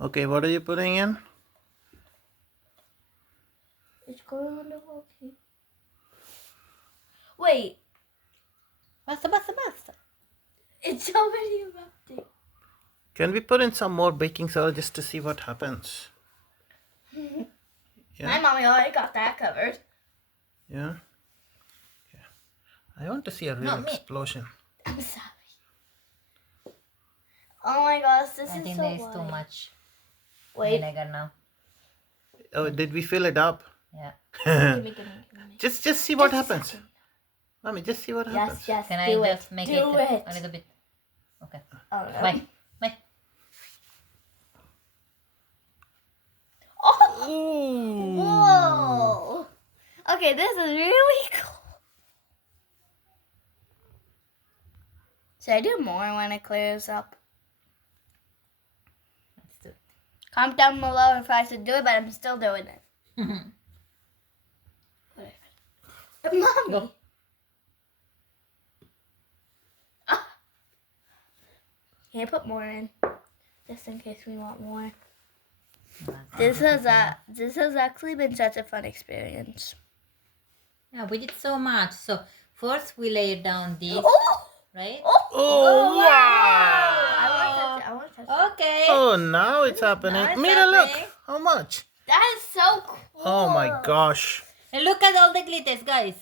Okay, what are you putting in? It's going on the volcano. Wait, Basta, basta, basta. it's already erupting. Can we put in some more baking soda just to see what happens? My Yeah, mommy already got that covered. yeah. I want to see a real Not me. explosion. I'm sorry. Oh my gosh, this I is think so there is too white. much Wait, vinegar now. Oh, did we fill it up? Yeah. gimme. Just see what Just a happens. second. Mommy, just see what Yes, happens. yes, Can do I it. just make do it it. a little bit? Okay. Oh, no. Bye. Bye. Oh, Ooh. whoa. Okay, this is really cool. Should I do more when it clears up? Let's do it. Comment down below if I should do it, but I'm still doing it. Mommy. Go. Can you put more in? Just in case we want more. This This has actually been such a fun experience. Yeah, we did so much. So first we laid down this, Oh! right? Oh, wow. I want to touch it. Okay. Oh, now it's happening. Now it's Meera, look. happening. How much? That is so cool. Oh my gosh. And look at all the glitters, guys.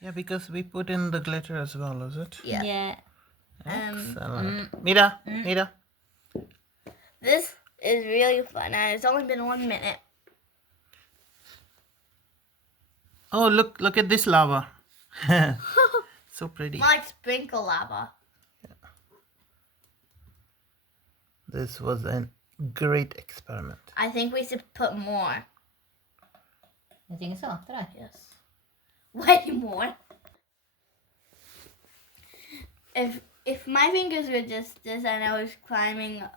Yeah, because we put in the glitter as well, is it? Yeah. Yeah. Excellent. Meera. This is really fun, and it's only been 1 minute. Oh, look at this lava. So pretty. Like sprinkle lava. This was a great experiment. I think we should put more. You think so? Try. Yes. Way more. If my fingers were just this and I was climbing up